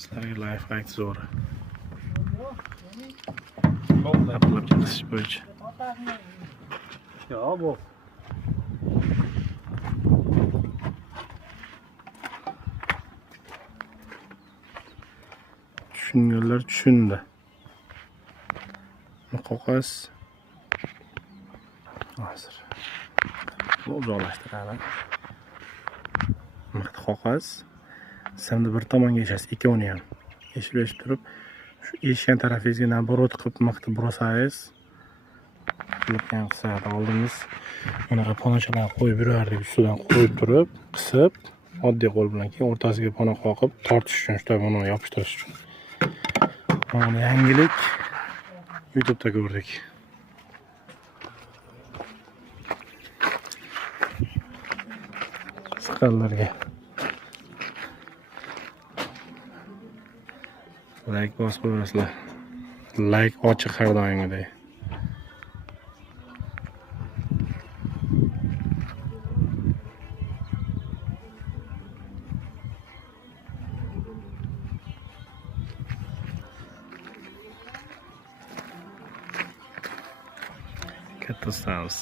Sizlarga life hack zo'r. Apilabga qisish bo'yicha. Yo'q, bu. Tushunganlar tushundi. Qog'oz hozir uzoqlashtiradi. Miqti qog'oz simni bir tomonga eshasiz, ikkovini ham eshib turib, shu eshgan tarafingizga naborot qilib miqti burasangiz, qilgan qisadi. Oldingiz bunaqa ponachalarni qo'yib yurardik, ustidan qo'yib turib, qisib, oddiy qo'l bilan keyin o'rtasiga pona qoqib tortish uchun, shunday buni yopishtirish uchun. Mana yangilik YouTube'da ko'rdik. Siqanlarga like bosib qo'yasizlar. Like ochiq har doimgidek. Katta stans.